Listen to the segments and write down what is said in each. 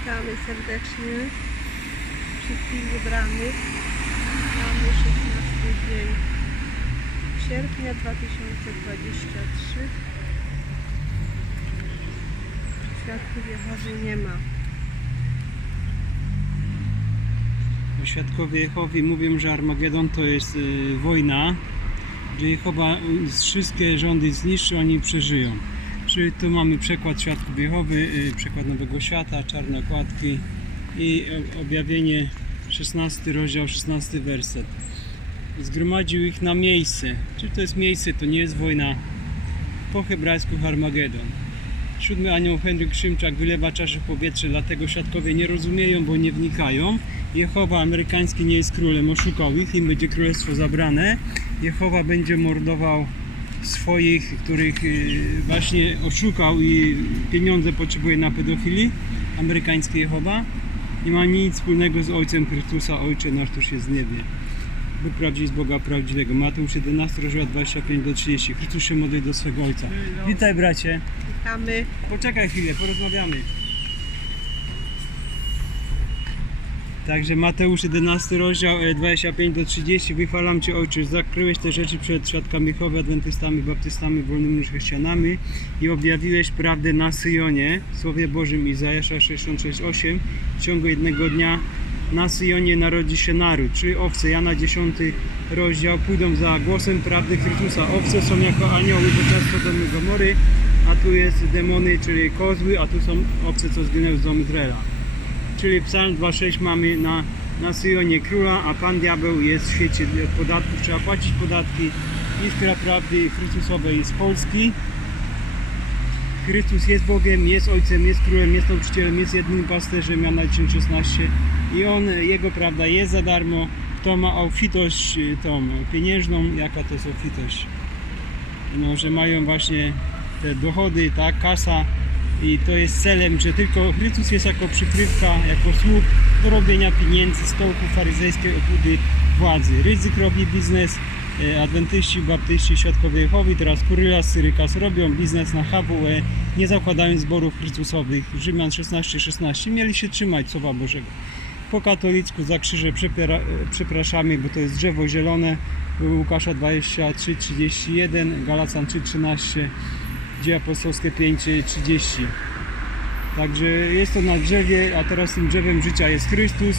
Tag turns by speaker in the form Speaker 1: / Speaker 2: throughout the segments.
Speaker 1: Witamy serdecznie wszystkich wybranych. Mamy 16 dzień sierpnia 2023. Świadków Jehowy nie ma.
Speaker 2: Świadkowie Jehowy mówią, że Armagedon to jest y, wojna, że Jehowa y, wszystkie rządy zniszczy, oni przeżyją. Czyli tu mamy przekład Świadków Jehowy, y, przekład Nowego Świata, czarne okładki i objawienie 16 rozdział, 16 werset. Zgromadził ich na miejsce. Czy to jest miejsce, to nie jest wojna. Po hebrajsku Armagedon. Siódmy anioł Henryk Szymczak wylewa czaszę w powietrze, dlatego świadkowie nie rozumieją, bo nie wnikają. Jehowa amerykański nie jest królem, oszukał ich, im będzie królestwo zabrane. Jehowa będzie mordował swoich, których y, właśnie oszukał i pieniądze potrzebuje na pedofilii. Amerykański Jehowa nie ma nic wspólnego z Ojcem Chrystusa, Ojcze nasz, któż jest w niebie. Bóg prawdziwy z Boga prawdziwego. Mateusz 11, rozdział 25 do 30. Chrystus się modli do swego Ojca. Witaj bracie.
Speaker 1: Witamy.
Speaker 2: Poczekaj chwilę, porozmawiamy. Także Mateusz 11 rozdział e, 25 do 30 Wychwalam Cię Ojcze, zakryłeś te rzeczy przed świadkami Jehowy, adwentystami, baptystami, wolnymi chrześcijanami i objawiłeś prawdę na Syjonie, Słowie Bożym Izajasza 66:8 w ciągu jednego dnia na Syjonie narodzi się naród, czyli owce Jana 10 rozdział pójdą za głosem prawdy Chrystusa. Owce są jako anioły podczas Sodomy Gomory, a tu jest demony, czyli kozły, a tu są owce, co zginęły z domu Izraela. Czyli Psalm 2.6 mamy na, na Syjonie króla, a Pan Diabeł jest w świecie podatków, trzeba płacić podatki. Iskra prawdy Chrystusowej z Polski. Chrystus jest Bogiem, jest Ojcem, jest Królem, jest nauczycielem, jest jednym pasterzem, Jana 10.16 i On, Jego prawda jest za darmo. Kto ma obfitość y, tą pieniężną, jaka to jest obfitość? No, że mają właśnie te dochody, tak, kasa i to jest celem, że tylko Chrystus jest jako przykrywka, jako sług do robienia pieniędzy, stołku faryzejskiej obłudy władzy. Ryzyk robi biznes, e, adwentyści, baptyści, świadkowie Jehowy, teraz Kurylas, Syrykas robią biznes na HWE, nie zakładając zborów Chrystusowych. Rzymian 16:16 16. mieli się trzymać Słowa Bożego. Po katolicku za krzyże e, przepraszamy, bo to jest drzewo zielone. Łukasza 23:31, Galacan 3:13, Dzieje apostolskie 5:30. Także jest to na drzewie, a teraz tym drzewem życia jest Chrystus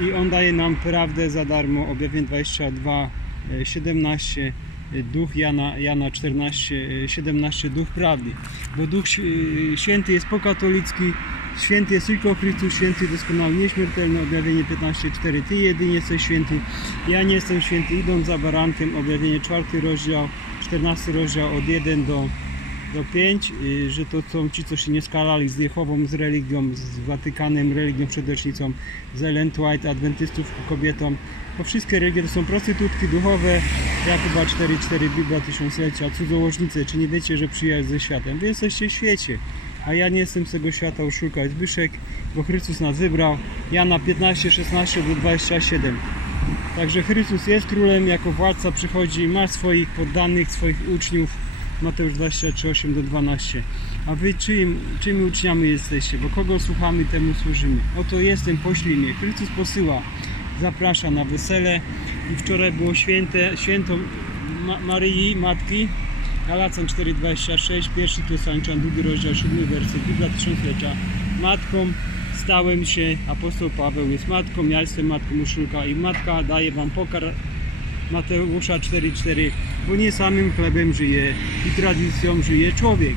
Speaker 2: i On daje nam prawdę za darmo. Objawień 22, e, 17, e, Duch Jana, Jana 14, e, 17, Duch Prawdy. Bo Duch Święty jest pokatolicki, Święty jest tylko Chrystus, Święty doskonały, nieśmiertelny, objawienie 15:4. Ty jedynie jesteś święty, ja nie jestem święty, idąc za barankiem, objawienie 4 rozdział, 14 rozdział od 1 do do 5, y, że to są ci, co się nie skalali z Jehową, z religią, z Watykanem, religią przedecznicą, z Ellen White, adwentystów, kobietą. Bo wszystkie religie to są prostytutki duchowe, Jakuba 4,4, Biblia Tysiąclecia, cudzołożnice. Czy nie wiecie, że przyjaźń ze światem? Wy jesteście w świecie, a ja nie jestem z tego świata, Uszulka jest Zbyszek, bo Chrystus nas wybrał. Jana 15, 16 do 27. Także Chrystus jest królem, jako władca przychodzi, ma swoich poddanych, swoich uczniów, Mateusz 23, 8 do 12. A wy czyim, czyimi uczniami jesteście? Bo kogo słuchamy, temu służymy. Oto jestem, poślij mnie. Chrystus posyła, zaprasza na wesele. I wczoraj było święte, święto Ma Maryi, Matki. Galacan 4,26, pierwszy Tesalończan, drugi rozdział, siódmy werset, Biblia Tysiąclecia. Matką stałem się, apostoł Paweł jest matką, ja jestem matką Uszulka i matka daje wam pokarm Mateusza 4,4 bo nie samym chlebem żyje i tradycją żyje człowiek.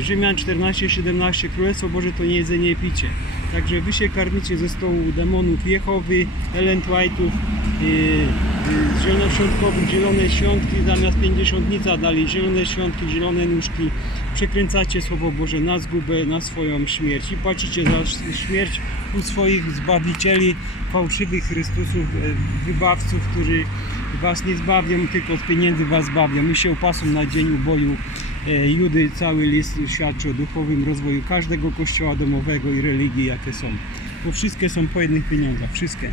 Speaker 2: Rzymian 14:17 Królestwo Boże to nie jedzenie i picie. Także wy się karmicie ze stołu demonów Jehowy, Ellen White'ów, yy, yy, zielonoświątkowych, zielone świątki zamiast pięćdziesiątnica dali zielone świątki, zielone nóżki. Przekręcacie Słowo Boże na zgubę, na swoją śmierć i płacicie za śmierć u swoich zbawicieli, fałszywych Chrystusów, e, wybawców, którzy was nie zbawią, tylko z pieniędzy was zbawią i się upasą na dzień uboju. E, Judy cały list świadczy o duchowym rozwoju każdego kościoła domowego i religii, jakie są. Bo wszystkie są po jednych pieniądzach, wszystkie.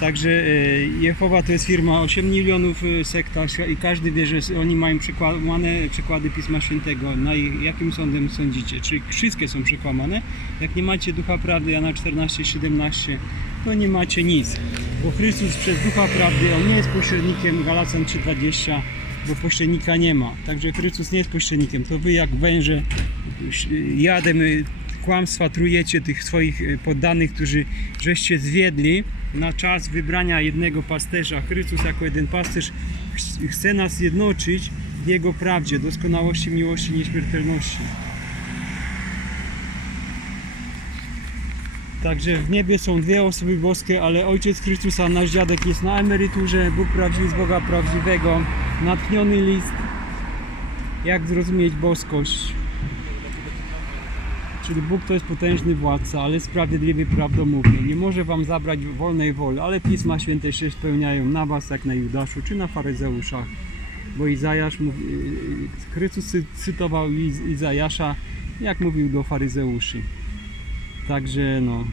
Speaker 2: Także e, Jehowa to jest firma 8 milionów e, sekta i każdy wie, że oni mają przekłamane przekłady Pisma Świętego. Na jakim sądem sądzicie? Czy wszystkie są przekłamane? Jak nie macie Ducha Prawdy, Jana 14, 17, to nie macie nic. Bo Chrystus przez Ducha Prawdy, On nie jest pośrednikiem, Galacjan 3,20, bo pośrednika nie ma. Także Chrystus nie jest pośrednikiem. To wy jak węże jadem y, kłamstwa trujecie tych swoich poddanych, którzy żeście zwiedli na czas wybrania jednego pasterza. Chrystus jako jeden pasterz ch- chce nas jednoczyć w Jego prawdzie, doskonałości, miłości, nieśmiertelności. Także w niebie są dwie osoby boskie, ale Ojciec Chrystusa, nasz dziadek jest na emeryturze, Bóg prawdziwy z Boga prawdziwego, natchniony list, jak zrozumieć boskość. Czyli Bóg to jest potężny władca, ale sprawiedliwy, prawdomówny. Nie może wam zabrać wolnej woli, ale Pisma Święte się spełniają na was, jak na Judaszu, czy na faryzeuszach. Bo Izajasz, mówi, yy, Chrystus cy- cytował Iz- Izajasza, jak mówił do faryzeuszy. Także no,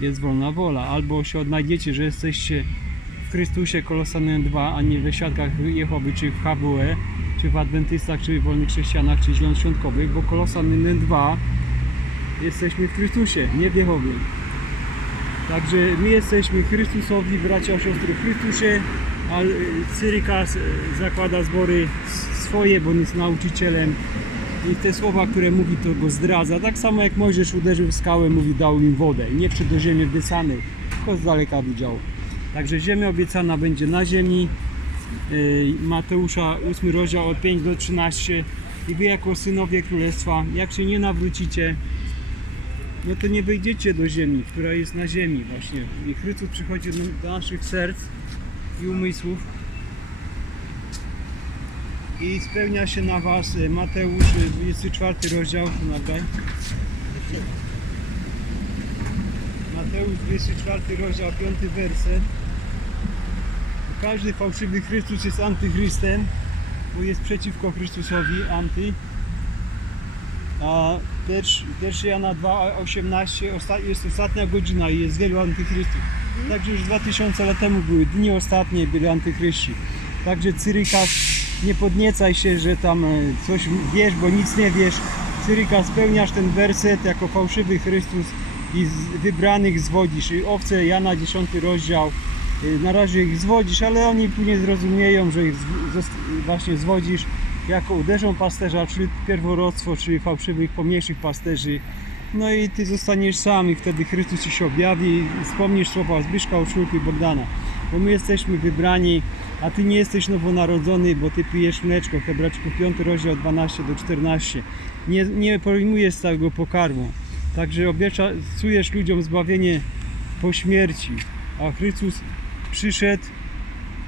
Speaker 2: jest wolna wola. Albo się odnajdziecie, że jesteście w Chrystusie Kolosanem 2, a nie we świadkach Jehowy, czy w HWE, czy w Adwentystach, czy w Wolnych Chrześcijanach, czy Zielonoświątkowych, bo Kolosanem 2 jesteśmy w Chrystusie, nie w Jehowie. Także my jesteśmy Chrystusowi, bracia, siostry w Chrystusie, a y, Cyrykas y, zakłada zbory swoje, bo jest nauczycielem i te słowa, które mówi, to go zdradza. Tak samo jak Mojżesz uderzył w skałę, mówi, dał im wodę. Nie wszedł do ziemi obiecanej, tylko z daleka widział. Także ziemia obiecana będzie na ziemi. Yy, Mateusza 8 rozdział od 5 do 13 i wy jako synowie królestwa, jak się nie nawrócicie, no to nie wejdziecie do ziemi, która jest na ziemi właśnie. I Chrystus przychodzi do, naszych serc i umysłów i spełnia się na was e, Mateusz e, 24 rozdział, tu nagraj. Mateusz 24 rozdział, 5 werset. Każdy fałszywy Chrystus jest antychrystem, bo jest przeciwko Chrystusowi, anty. A też, też Jana 2,18 osta- jest ostatnia godzina i jest wielu antychrystów. Także już 2000 lat temu były dni ostatnie, byli antychryści. Także Cyrykas, nie podniecaj się, że tam e, coś wiesz, bo nic nie wiesz. Cyryka, spełniasz ten werset jako fałszywy Chrystus i wybranych zwodzisz. I owce Jana 10 rozdział, y, na razie ich zwodzisz, ale oni później zrozumieją, że ich właśnie zwodzisz jako uderzą pasterza, czyli pierworództwo, czyli fałszywych, pomniejszych pasterzy. No i ty zostaniesz sam i wtedy Chrystus ci się objawi i wspomnisz słowa Zbyszka, Urszulki i Bogdana. Bo my jesteśmy wybrani, a ty nie jesteś nowonarodzony, bo ty pijesz mleczko. Hebrajczyków 5 rozdział 12 do 14. Nie, nie pojmujesz całego pokarmu. Także obiecujesz ludziom zbawienie po śmierci. A Chrystus przyszedł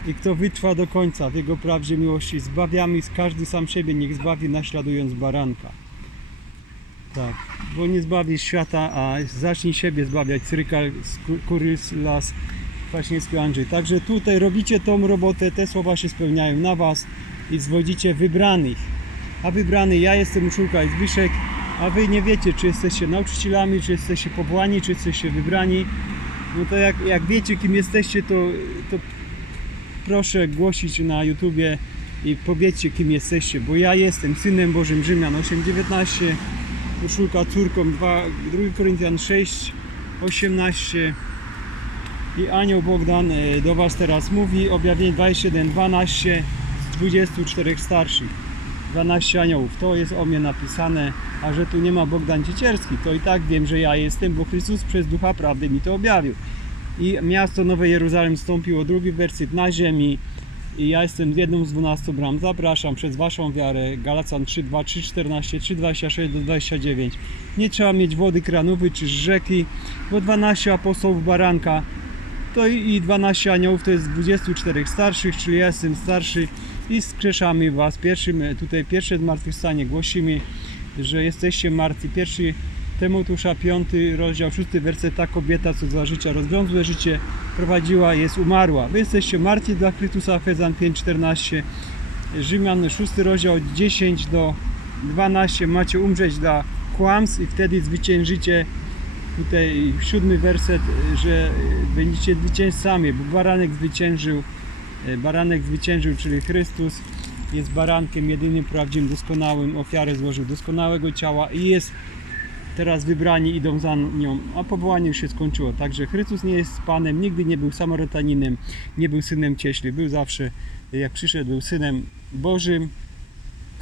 Speaker 2: i kto wytrwa do końca w Jego prawdzie miłości, zbawiamy każdy sam siebie, niech zbawi naśladując baranka. Tak, bo nie zbawisz świata, a zacznij siebie zbawiać. Cyrykal, Kuryslas, Kwaśniewski Andrzej. Także tutaj robicie tą robotę, te słowa się spełniają na Was i zwodzicie wybranych. A wybrany ja jestem Uszulka i Zbyszek, a Wy nie wiecie, czy jesteście nauczycielami, czy jesteście powołani, czy jesteście wybrani. No to jak, jak wiecie, kim jesteście, to, to proszę głosić na YouTubie i powiedzcie kim jesteście, bo ja jestem synem Bożym Rzymian 8:19, Urszulka córką 2, 2 Koryntian 6, 18 i Anioł Bogdan e, do Was teraz mówi, objawienie 27, 12 z 24 starszych. 12 aniołów, to jest o mnie napisane, a że tu nie ma Bogdan Ciecierski, to i tak wiem, że ja jestem, bo Chrystus przez Ducha Prawdy mi to objawił. I miasto Nowe Jeruzalem stąpiło drugi wersyt na ziemi i ja jestem jedną z 12 bram. Zapraszam przez Waszą wiarę. Galacan 3, 2, 3, 14, 3, 26 do 29. Nie trzeba mieć wody kranowej czy z rzeki, bo 12 apostołów baranka to i i 12 aniołów to jest 24 starszych, czyli ja jestem starszy i skrzeszamy Was. Pierwszym, tutaj pierwsze zmartwychwstanie głosimy, że jesteście martwi. Pierwszy Tymoteusza 5 rozdział 6 werset. Ta kobieta co za życia rozwiązłe życie prowadziła jest umarła. Wy jesteście martwi dla Chrystusa. Efezjan 5:14 Rzymian 6 rozdział od 10 do 12 macie umrzeć dla kłamstw i wtedy zwyciężycie. Tutaj siódmy werset, że będziecie zwycięzcami, bo baranek zwyciężył, e, baranek zwyciężył, czyli Chrystus jest barankiem jedynym, prawdziwym, doskonałym, ofiarę złożył doskonałego ciała i jest teraz wybrani idą za nią, a powołanie już się skończyło. Także Chrystus nie jest Panem, nigdy nie był Samarytaninem, nie był synem cieśli, był zawsze, jak przyszedł, był synem Bożym,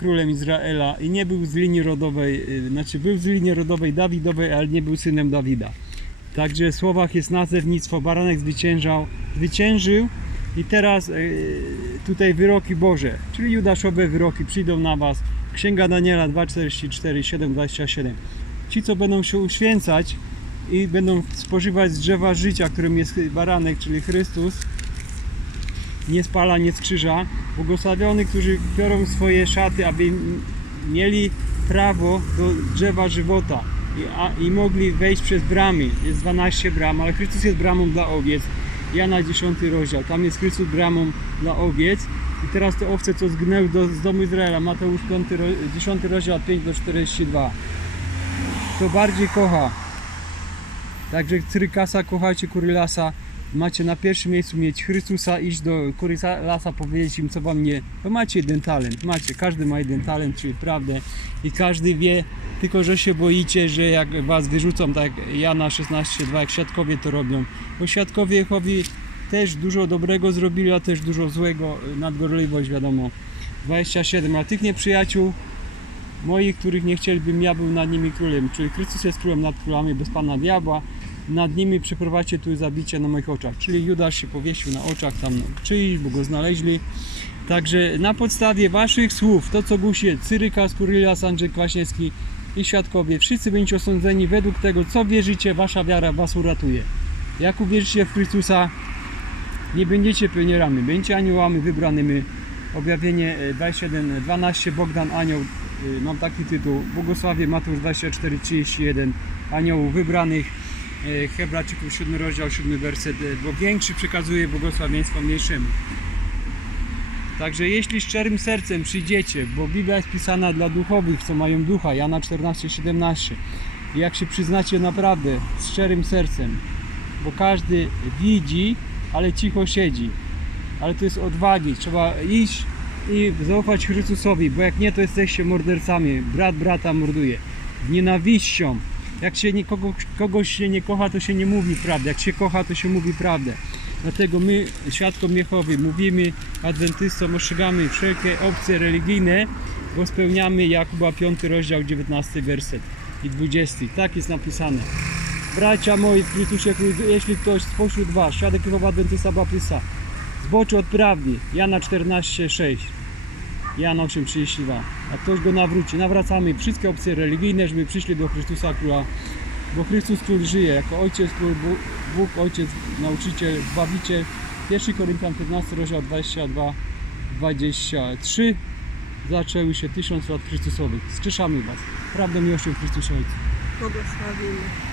Speaker 2: królem Izraela i nie był z linii rodowej, y, znaczy był z linii rodowej Dawidowej, ale nie był synem Dawida. Także w słowach jest nazewnictwo, baranek zwyciężał, zwyciężył i teraz y, tutaj wyroki Boże, czyli Judaszowe wyroki przyjdą na was. Księga Daniela 2,44, 7,27. Ci, co będą się uświęcać i będą spożywać z drzewa życia, którym jest baranek, czyli Chrystus, nie spala, nie skrzyża. Błogosławiony, którzy biorą swoje szaty, aby mieli prawo do drzewa żywota i, a, i mogli wejść przez bramy. Jest 12 bram, ale Chrystus jest bramą dla owiec. Jana 10 rozdział, tam jest Chrystus bramą dla owiec. I teraz te owce, co zgnęły do, z domu Izraela, Mateusz 5, ro- 10 rozdział od 5 do 42. Kto bardziej kocha, Także Cyrykasa, kochajcie Kurylasa. Macie na pierwszym miejscu mieć Chrystusa, iść do Kurylasa, powiedzieć im co wam nie. Bo macie jeden talent, macie, każdy ma jeden talent, czyli prawdę. I każdy wie, tylko że się boicie, że jak was wyrzucą, tak jak Jana 16,2, jak świadkowie to robią. Bo świadkowie Jehowi też dużo dobrego zrobili, a też dużo złego, nadgorliwość wiadomo. 27, a tych nieprzyjaciół moich, których nie chcielibym ja był nad nimi królem. Czyli Chrystus jest królem nad królami bez Pana Diabła. Nad nimi przeprowadźcie tu zabicie na moich oczach. Czyli Judasz się powiesił na oczach tam czyjś, bo go znaleźli. Także na podstawie waszych słów, to co głosi Cyryka, Skurylas, Andrzej Kwaśniewski i świadkowie, wszyscy będziecie osądzeni według tego, co wierzycie, wasza wiara was uratuje. Jak uwierzycie w Chrystusa, nie będziecie pionierami, będziecie aniołami wybranymi. Objawienie e, 27, 12, Bogdan Anioł, mam taki tytuł, błogosławie Mateusz 24, 31, aniołów wybranych, e, Hebrajczyków 7 rozdział, 7 werset, e, bo większy przekazuje błogosławieństwo mniejszemu. Także jeśli szczerym sercem przyjdziecie, bo Biblia jest pisana dla duchowych, co mają ducha, Jana 14, 17, i jak się przyznacie naprawdę z szczerym sercem, bo każdy widzi, ale cicho siedzi, ale to jest odwagi, trzeba iść i zaufać Chrystusowi, bo jak nie, to jesteście mordercami, brat brata morduje, nienawiścią. Jak się nie, kogo, kogoś się nie kocha, to się nie mówi prawdę, jak się kocha, to się mówi prawdę. Dlatego my, świadkom Jehowy, mówimy adwentystom, ostrzegamy wszelkie opcje religijne, bo spełniamy Jakuba 5 rozdział 19 werset i 20. Tak jest napisane. Bracia moi w Chrystusie, jeśli ktoś spośród was, świadek Jehowa Adwentysta Baptysta, zboczył od prawdy, Jana 14,6, Jana 8,32, a ktoś go nawróci, nawracamy wszystkie opcje religijne, żeby przyszli do Chrystusa Króla, bo Chrystus Król żyje, jako Ojciec Król, Bóg, Ojciec, Nauczyciel, Zbawiciel, 1 Koryntian 15, rozdział 22, 23, zaczęły się tysiąc lat Chrystusowych. Skrzeszamy Was. Prawdą miłością w Chrystusie Ojcu.
Speaker 1: Błogosławimy.